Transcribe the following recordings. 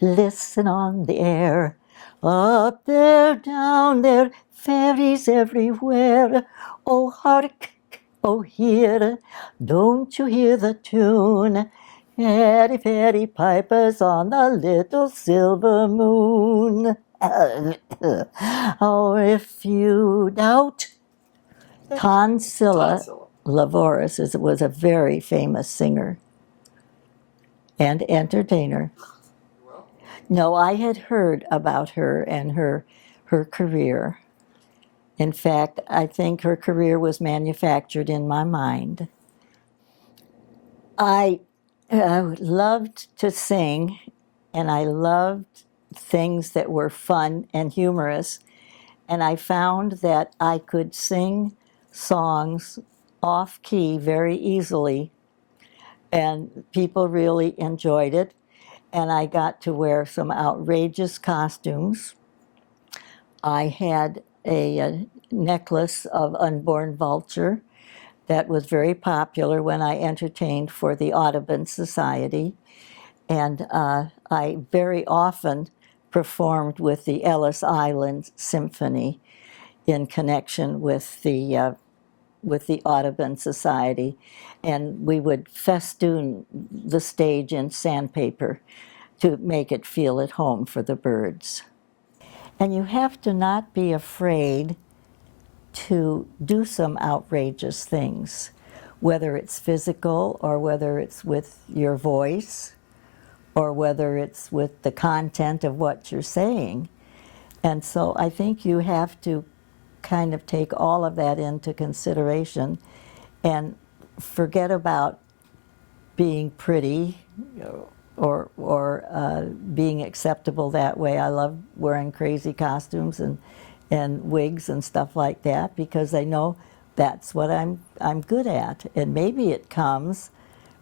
Listen on the air. Up there, down there, fairies everywhere. Oh, hark, oh, hear, don't you hear the tune? Fairy, fairy pipers on the little silver moon. Oh, if you doubt, Tonsilla Lavoris was a very famous singer and entertainer. No, I had heard about her and her career. In fact, I think her career was manufactured in my mind. I loved to sing, and I loved things that were fun and humorous. And I found that I could sing songs off key very easily, and people really enjoyed it. And I got to wear some outrageous costumes. I had a necklace of unborn vulture that was very popular when I entertained for the Audubon Society. And I very often performed with the Ellis Island Symphony in connection with the Audubon Society. And we would festoon the stage in sandpaper to make it feel at home for the birds. And you have to not be afraid to do some outrageous things, whether it's physical or whether it's with your voice or whether it's with the content of what you're saying. And so I think you have to kind of take all of that into consideration and forget about being pretty or being acceptable that way. I love wearing crazy costumes and wigs and stuff like that because I know that's what I'm good at. And maybe it comes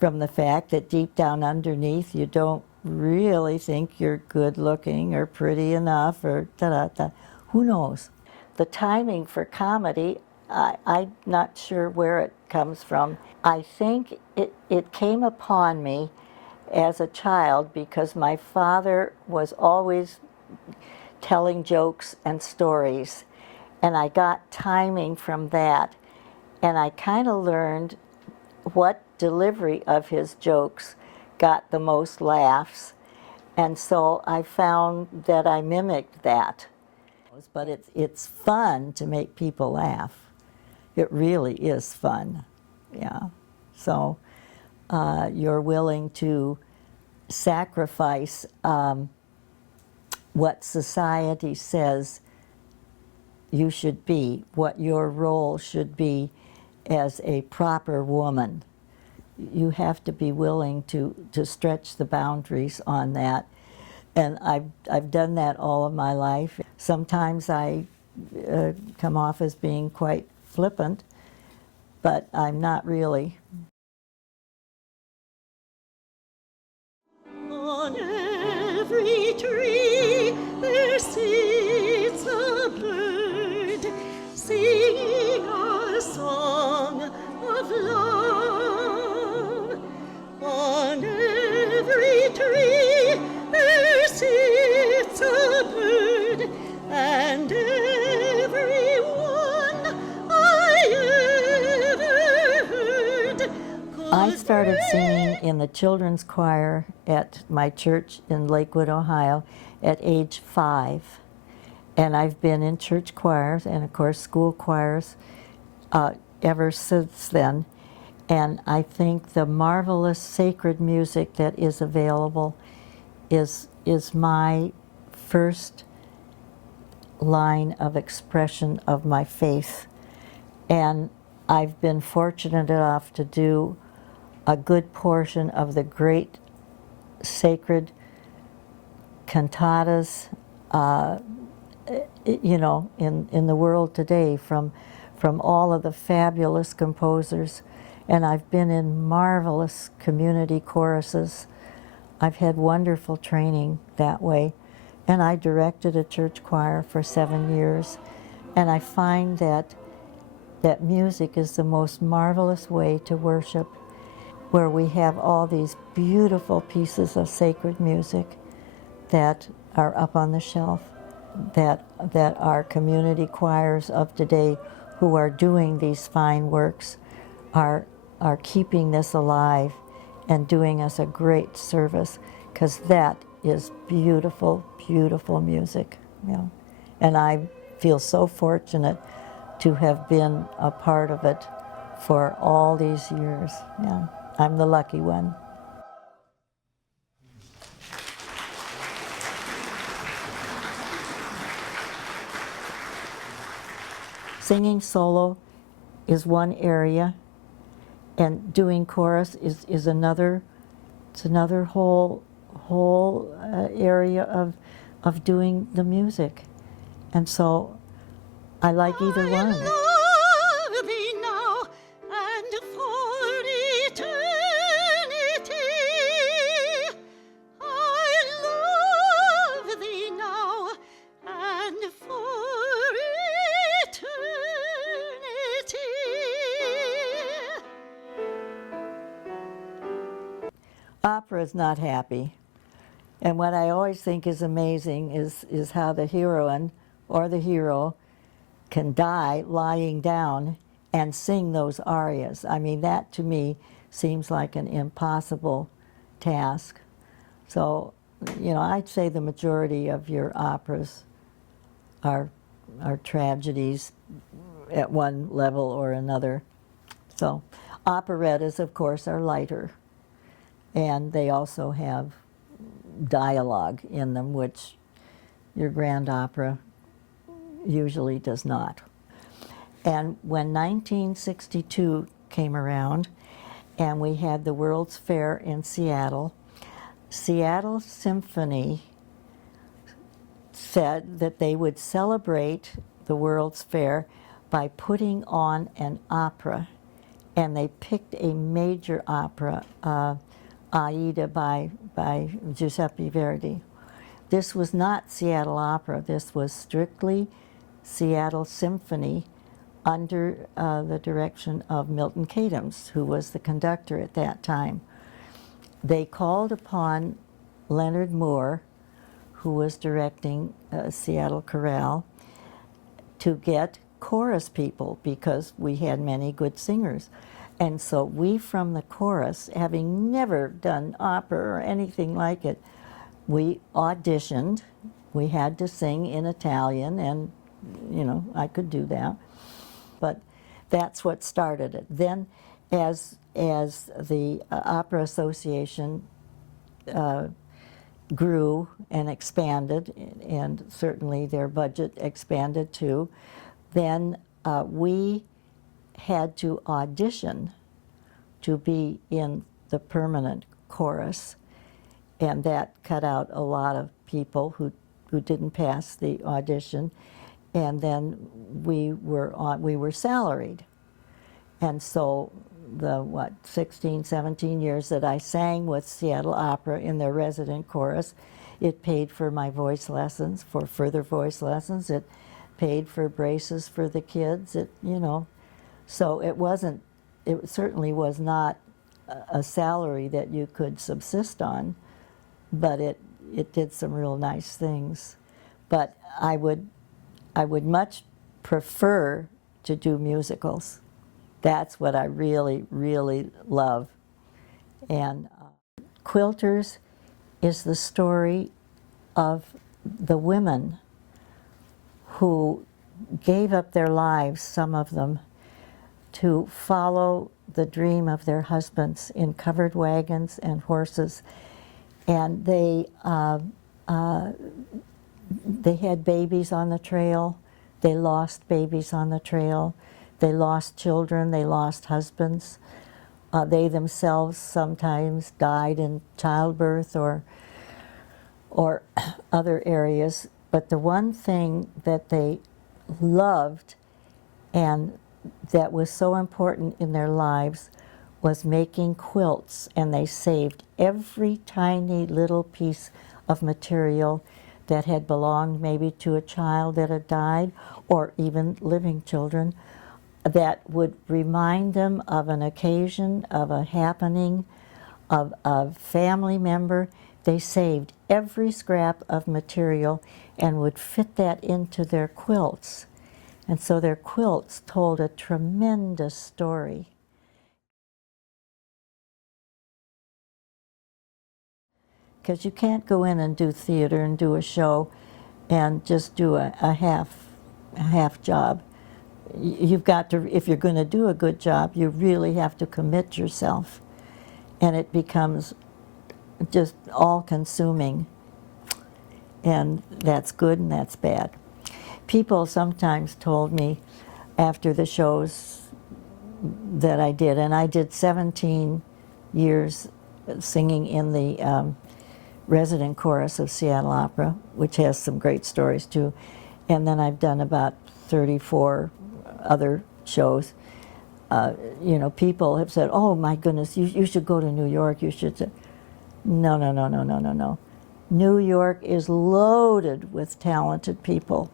from the fact that deep down underneath you don't really think you're good looking or pretty enough or da-da-da. Who knows? The timing for comedy, I'm not sure where it comes from. I think it came upon me as a child because my father was always telling jokes and stories, and I got timing from that, and I kind of learned what delivery of his jokes got the most laughs, and so I found that I mimicked that. But it's fun to make people laugh. It really is fun, yeah. So you're willing to sacrifice what society says you should be, what your role should be as a proper woman. You have to be willing to stretch the boundaries on that. And I've done that all of my life. Sometimes I come off as being quite flippant, but I'm not really. On every tree there sits a bird, singing a song of love. On every tree there sits a bird, and every one I ever heard. I started singing in the children's choir at my church in Lakewood, Ohio, at age 5. And I've been in church choirs and, of course, school choirs ever since then. And I think the marvelous sacred music that is available is my first line of expression of my faith. And I've been fortunate enough to do a good portion of the great sacred cantatas, you know, in the world today from all of the fabulous composers. And I've been in marvelous community choruses. I've had wonderful training that way. And I directed a church choir for 7 years. And I find that music is the most marvelous way to worship, where we have all these beautiful pieces of sacred music that are up on the shelf, that our community choirs of today who are doing these fine works are keeping this alive and doing us a great service, because that is beautiful, beautiful music. Yeah. And I feel so fortunate to have been a part of it for all these years. Yeah, I'm the lucky one. Singing solo is one area, and doing chorus is another. It's another whole area of doing the music, and so I like either one. I love thee now and for eternity. I love thee now and for eternity. Opera is not happy, and what I always think is amazing is how the heroine or the hero can die lying down and sing those arias. I mean, that to me seems like an impossible task. So, you know, I'd say the majority of your operas are tragedies at one level or another. So, operettas, of course, are lighter, and they also have dialogue in them, which your grand opera usually does not. And when 1962 came around and we had the World's Fair in Seattle, Seattle Symphony said that they would celebrate the World's Fair by putting on an opera. And they picked a major opera, Aida by Giuseppe Verdi. This was not Seattle Opera. This was strictly Seattle Symphony under the direction of Milton Katims, who was the conductor at that time. They called upon Leonard Moore, who was directing Seattle Chorale, to get chorus people because we had many good singers. And so we from the chorus, having never done opera or anything like it, we auditioned. We had to sing in Italian, and you know, I could do that. But that's what started it. Then as the Opera Association grew and expanded, and certainly their budget expanded too, then we had to audition to be in the permanent chorus, and that cut out a lot of people who didn't pass the audition. And then we were salaried, and so the 16, 17 years that I sang with Seattle Opera in their resident chorus, it paid for my voice lessons, for further voice lessons. It paid for braces for the kids. It, you know, so it wasn't. It certainly was not a salary that you could subsist on, but it did some real nice things. But I would much prefer to do musicals. That's what I really, really love. And Quilters is the story of the women who gave up their lives, some of them, to follow the dream of their husbands in covered wagons and horses. And they had babies on the trail. They lost babies on the trail. They lost children. They lost husbands. They themselves sometimes died in childbirth or other areas. But the one thing that they loved and that was so important in their lives was making quilts, and they saved every tiny little piece of material that had belonged maybe to a child that had died, or even living children, that would remind them of an occasion, of a happening, of a family member. they saved every scrap of material and would fit that into their quilts. And so their quilts told a tremendous story. Because you can't go in and do theater and do a show and just do a half job. You've got to, if you're going to do a good job, you really have to commit yourself. And it becomes just all-consuming. And that's good and that's bad. People sometimes told me after the shows that I did, and I did 17 years singing in the resident chorus of Seattle Opera, which has some great stories too. And then I've done about 34 other shows. You know, people have said, oh my goodness, you should go to New York, you should. No, no, no, no, no, no, no. New York is loaded with talented people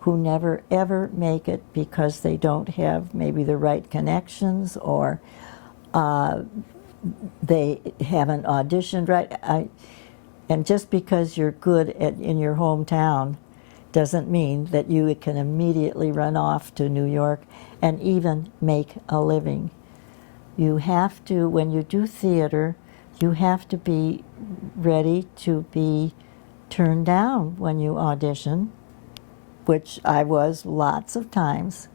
who never ever make it because they don't have maybe the right connections, or they haven't auditioned right. And just because you're good in your hometown doesn't mean that you can immediately run off to New York and even make a living. You have to, when you do theater, you have to be ready to be turned down when you audition, which I was lots of times.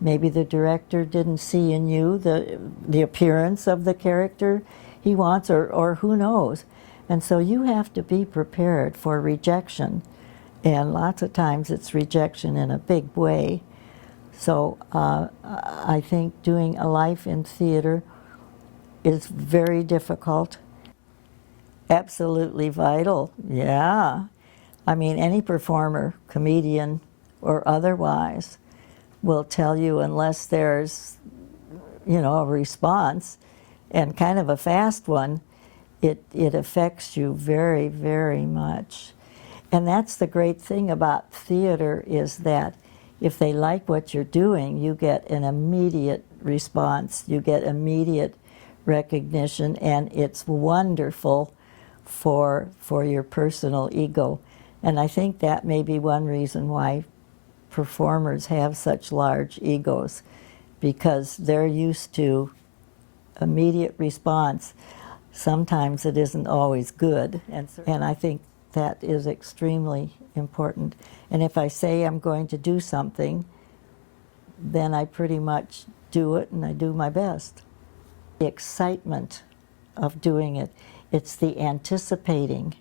Maybe the director didn't see in you the appearance of the character he wants, or who knows. And so you have to be prepared for rejection. And lots of times it's rejection in a big way. So I think doing a life in theater is very difficult. Absolutely vital, yeah. I mean, any performer, comedian or otherwise, will tell you unless there's, you know, a response, and kind of a fast one, it affects you very, very much. And that's the great thing about theater, is that if they like what you're doing, you get an immediate response, you get immediate recognition, and it's wonderful for your personal ego. And I think that may be one reason why performers have such large egos, because they're used to immediate response. Sometimes it isn't always good, and I think that is extremely important. And if I say I'm going to do something, then I pretty much do it, and I do my best. The excitement of doing it, it's the anticipating,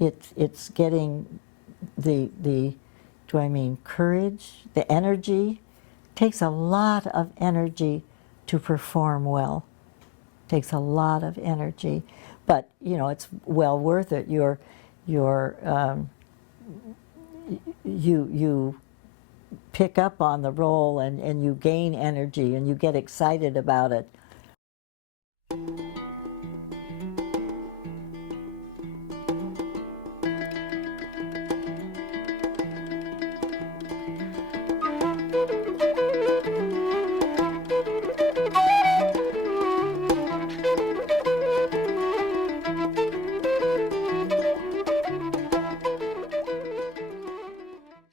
it's getting the do I mean courage, the energy. It takes a lot of energy to perform well. It takes a lot of energy, but you know, it's well worth it. You pick up on the role, and you gain energy, and you get excited about it.